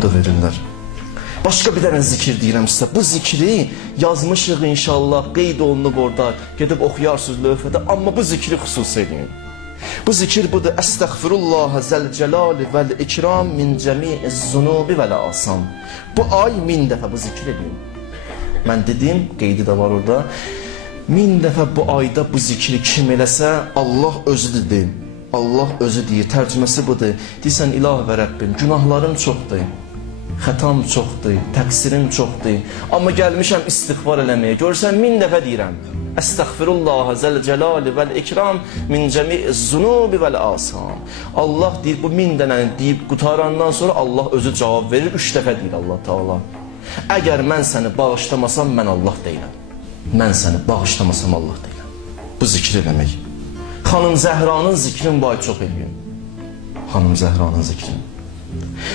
orada verirlər. Başqa bir dənə zikir deyirəm sizə. Bu zikri yazmışıq inşallah, qeyd olunub orada. Gedib oxuyarsınız lövhədə, amma bu zikri xüsusi edin. Bu zikir budur. Əstəğfirullah zəlcəlali vəl-ikram min cəmi'iz zunubi vəl-asam. Bu ay 1000 dəfə bu zikir edin. Mən dedim, qeydi də var orada. 1000 dəfə bu ayda bu zikri kim eləsə, Allah özü dedi. Allah özü deyir, tərcüməsi budur. Deyirsən, ilah və Rəbbim, günahlarım çoxdur, xətam çoxdur, təqsirim çoxdur. Amma gəlmişəm istiğfar eləməyə. Görsən, 1000 dəfə deyirəm. Əstəğfirullah zəlcəlali vəl-ikram min cəmi'iz zunubi vəl-asam. Allah deyir, bu 1000 dənəni deyib qutarandan sonra Allah özü cavab verir. 3 dəfə deyir Allah Taala. Əgər mən səni bağışlamasam, mən Allah deyiləm. Mən səni bağışlamasam, Allah deyiləm. Bu zikr eləmək. Xanım Zəhranın zikrini bu ay çox eləyin. Xanım Zəhranın zikrini.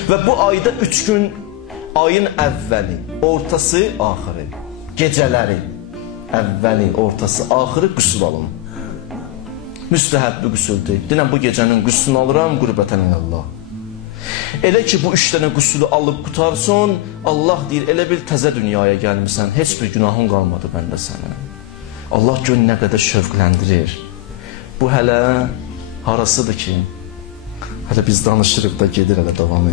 Və bu ayda 3 gün, ayın əvvəli, ortası, axırı, gecələri, əvvəli, ortası, axırı qüsul alın. Müstəhəbbi qüsuldür. Dinən bu gecənin qüsulunu alıram, qürbətən Allah. Elə ki, bu 3 dənə qüsulu alıb qutarsın, Allah deyir, elə bil təzə dünyaya gəlmirsən, heç bir günahın qalmadı bəndə sənə. Allah gör nə qədər şövqləndirir. Bu hələ harasıdır ki, hələ biz danışırıq da gedir hələ davamı.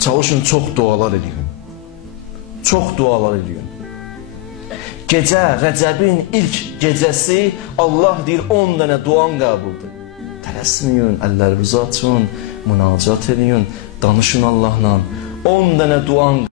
Çalışın, çox dualar edin. Çox dualar edin. Gecə, Rəcəbin ilk gecəsi, Allah deyir, 10 dənə duan qəbuldur. Tələsməyin, əllərinizi açın, münacat edin, danışın Allahla. 10 dənə duan